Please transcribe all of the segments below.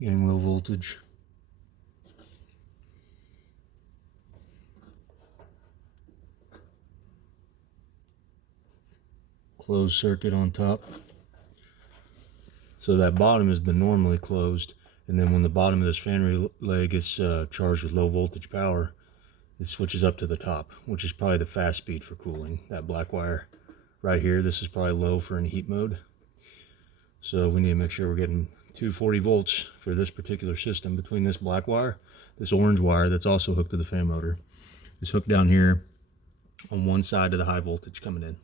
getting low voltage. Closed circuit on top. So that bottom is the normally closed, and then when the bottom of this fan relay gets charged with low voltage power, it switches up to the top, which is probably the fast speed for cooling. That black wire right here, this is probably low for in heat mode. So we need to make sure we're getting 240 volts for this particular system between this black wire, this orange wire that's also hooked to the fan motor. It's hooked down here on one side of the high voltage coming in.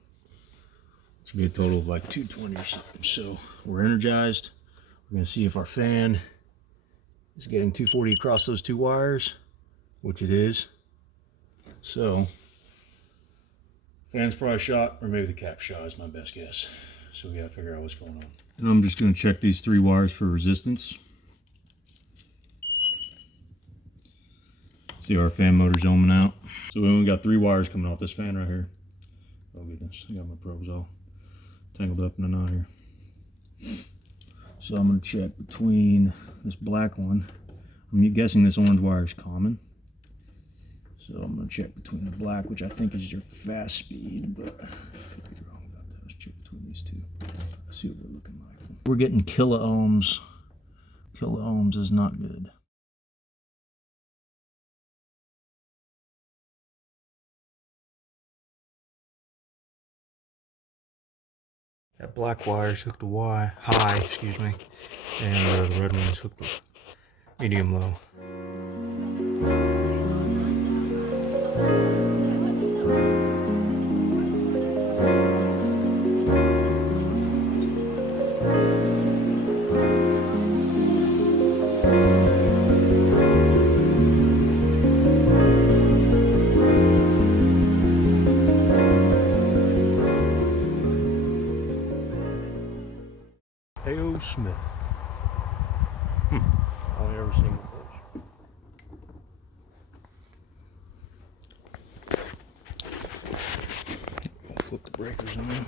Should be a total of like 220 or something. So we're energized. We're going to see if our fan is getting 240 across those two wires, which it is. So fan's probably shot, or maybe the cap shot is my best guess. So we got to figure out what's going on. And I'm just going to check these 3 wires for resistance. See our fan motor's ohming out. So we only got 3 wires coming off this fan right here. Oh goodness, I got my probes all tangled up in a knot here. So I'm going to check between this black one. I'm guessing this orange wire is common. So I'm going to check between the black, which I think is your fast speed, but I could be wrong about that. Let's check between these two. See what they're looking like. We're getting kilo ohms. Kilo ohms is not good. That black wire is hooked to high, excuse me, and the red one is hooked to medium low. A.O. Smith. Only ever seen those. I'll flip the breakers on.